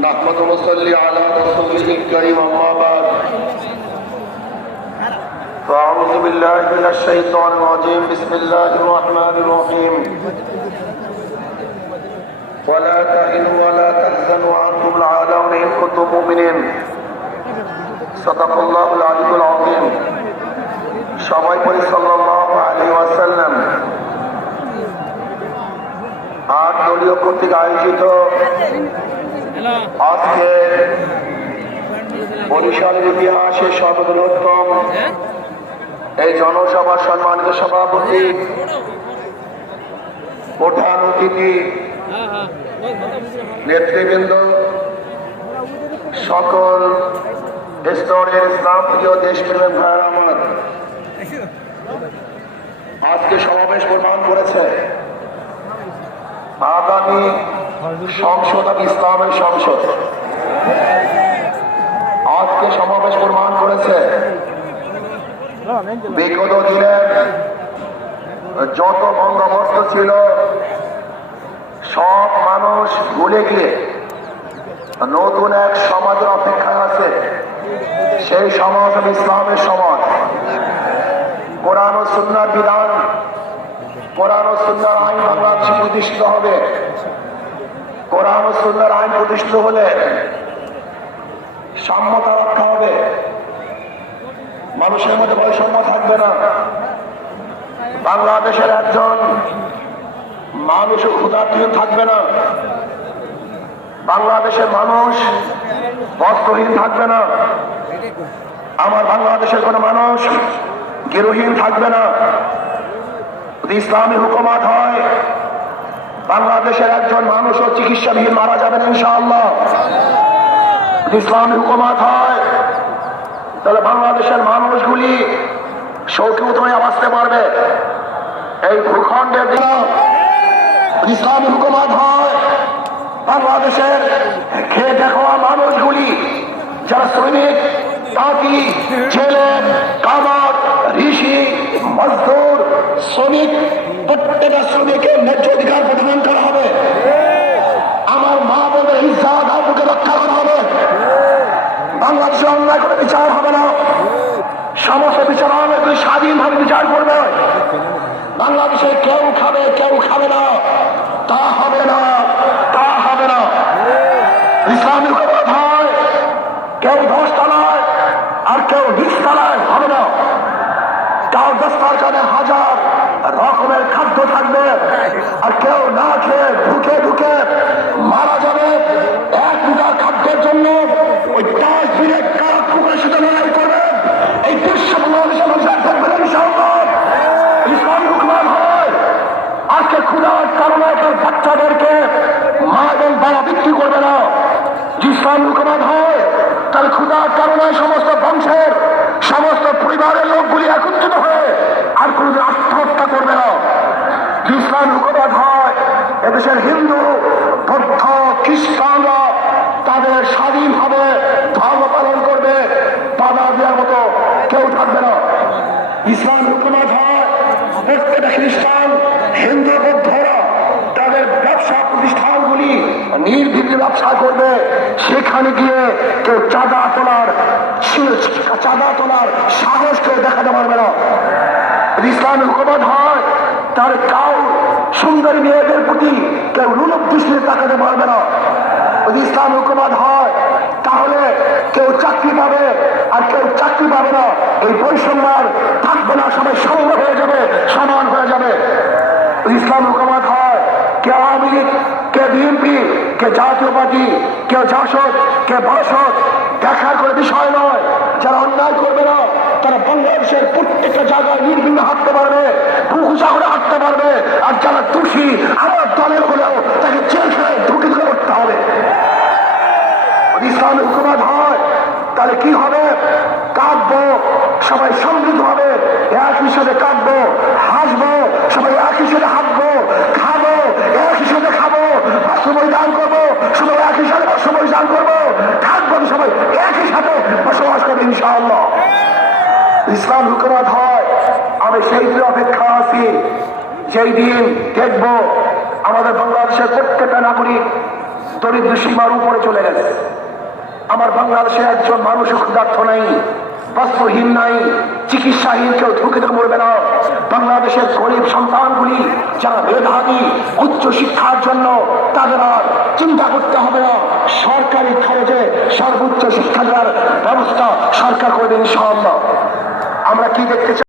نحمد ونصلي على رسوله الكريم أما بعد فأعوذ بالله من الشيطان الرجيم بسم الله الرحمن الرحيم ولا تهنوا ولا تحزنوا وأنتم العالون إن كنتم مؤمنين صدق الله العلي العظيم সবাই বলি সাল্লাল্লাহু আলাইহি ওয়াসাল্লাম আট দলীয় কর্তৃক আয়োজিত আজকে বরিশালের ইতিহাসে সর্ববৃহত্তম এই জনসভার সম্মানিত সভাপতি, প্রধান অতিথি, নেতৃবৃন্দ, সকল স্তরের ইসলাম প্রিয় দেশপ্রেমের ভাইয়ের আমার। আজকে সমাবেশ প্রমাণ করেছে। আগামী সংসদ আর ইসলামের সংসদ। আজকে সমাবেশ প্রমাণ করেছে। বিগত দিনের যত বন্দোবস্ত ছিল, সব মানুষ ভুলে গিয়ে নতুন এক সমাজের অপেক্ষায় আছে। সেই সমাজ ইসলামের সমাজ। কোরআন ও বিধান কোরআন ও সুন্নার আইন বাংলাদেশে প্রতিষ্ঠিত হবে। কোরআন ও সুন্নার আইন প্রতিষ্ঠিত হলে সাম্যতা রক্ষা হবে। মানুষের মধ্যে বৈষম্য থাকবে না। বাংলাদেশের একজন মানুষ ক্ষুধার্থহীন থাকবে না। বাংলাদেশের মানুষ বস্ত্রহীন থাকবে না। আমার বাংলাদেশের কোনো মানুষ গৃহহীন থাকবে না। যদি ইসলামী হুকুমাত হয়, বাংলাদেশের একজন মানুষও চিকিৎসাবিহীন মারা যাবেন ইনশাআল্লাহ। যদি ইসলামী হুকুমাত হয়, তাহলে বাংলাদেশের মানুষগুলি শৌকিত হয়ে বাঁচতে পারবে। এই ভূখণ্ডের দিন ইসলামী হুকুমাত হয়, বাংলাদেশের খেয়ে দেখা মানুষগুলি, যারা শ্রমিক, তাঁতি ছেলে শ্রমিক, প্রত্যেকটা শ্রমিকের ন্যায্য অধিকার প্রদান করা হবে। আমার মা বোনের ইজ্জাত আবুকে রক্ষা করা হবে। বাংলাদেশে অন্যায় করে বিচার হবে না। সমস্ত বিচারালয় স্বাধীনভাবে বিচার করবে। বাংলাদেশে কেউ খাবে কেউ খাবে না। তা হবে না, তা হবে না। ইসলামী হুকুমত হয় কেউ দশ তলায় আর কেউ বিশ তলায় হবে না। তাও দস্তার কানে হাজার রকমের খাদ্য থাকবে। আর কেউ না খেয়ে ঢুকে ঢুকে মারা যাবে। এক মুঠা খাদ্যের জন্য ওই দশ দিনের কারা লড়াই করবে। এই বাংলাদেশের মানুষের থাকবে হয়। বাচ্চাদেরকে মা এবং বাবা বিক্রি করবে না। ইসলাম হয়, তার ক্ষুধার কারণে সমস্ত বংশের সমস্ত পরিবারের লোকগুলি একত্রিত হয়ে আর কোনোদিন আত্মহত্যা করবে না যে ইসলাম হুকুমান হয় এদেশের হিন্দু, বৌদ্ধ, খ্রিস্টানরা তাদের স্বাধীনভাবে ধর্ম পালন করবে। বাধা দেওয়ার মতো কেউ থাকবে না। ইসলাম হুকুমাত হয় প্রত্যেকটা খ্রিস্টান, হিন্দু, বৌদ্ধরা তাদের ব্যবসা প্রতিষ্ঠানগুলি নির্বিঘ্নে ব্যবসা করবে। সেখানে গিয়ে কেউ চাঁদা তোলার চাঁদা তোলার সাহস কেউ দেখাতে পারবে না। ইসলামী হুকুমত হয় তার কাউ সুন্দরী মেয়েদের প্রতি কেউ রুলক দৃষ্টিতে তাকাতে পারবে না। যদি ইসলাম হুকুমত হয়, তাহলে কেউ চাকরি পাবে আর কেউ চাকরি পাবে না। এই বৈষম্যার থাকবে না, সবাই সঙ্গ হয়ে যাবে, সমান হয়ে যাবে। ইসলাম হুকুমত হয়, কে আওয়ামী লীগ, কে বিএনপি, কে জাতীয় পার্টি কেউ জাসদ, কে বাসদ, দেখার করে বিষয় নয়। যারা অন্যায় করবে না প্রত্যেকটা জায়গায় নির্বিঘ্নে হাঁটতে পারবে পুকুচা করে হাঁটতে পারবে, আর যারা দোষী, আমার দলের হলেও তাকে জেলখানায় ঢুকে ঢুকে করতে হবে। যদি ইসলামী হুকুমত হয়, তাহলে কি হবে? কাঁদবো, সবাই সমৃদ্ধ হবে, এক হিসেবে কাঁদবো, হাসবো, সবাই এক হিসেবে হাঁটবো, খাব, এক হিসেবে খাব সময় দান করব সবাই এক হিসাবে সময় দান করব থাকব সবাই একই সাথে বসবাস করব ইনশাআল্লাহ। ইসলাম আমি সেই দিন অপেক্ষা আছি। সেই দিন দেখব আমাদের বাংলাদেশের প্রত্যেকটা নাগরিক দরিদ্র সীমার উপরে চলে গেছে। আমার বাংলাদেশে একজন মানুষ ক্ষুধার্থ নাই, বস্ত্রহীন নাই, চিকিৎসাহীন, কেউ ঢুকিতে মরবে না। বাংলাদেশের গরিব সন্তানগুলি, যারা মেধাবী, উচ্চ শিক্ষার জন্য তাদের আর চিন্তা করতে হবে না। সরকারি খরচে সর্বোচ্চ শিক্ষা দেওয়ার ব্যবস্থা সরকার করে দিন সম্ভব আমরা কি দেখতে চাই?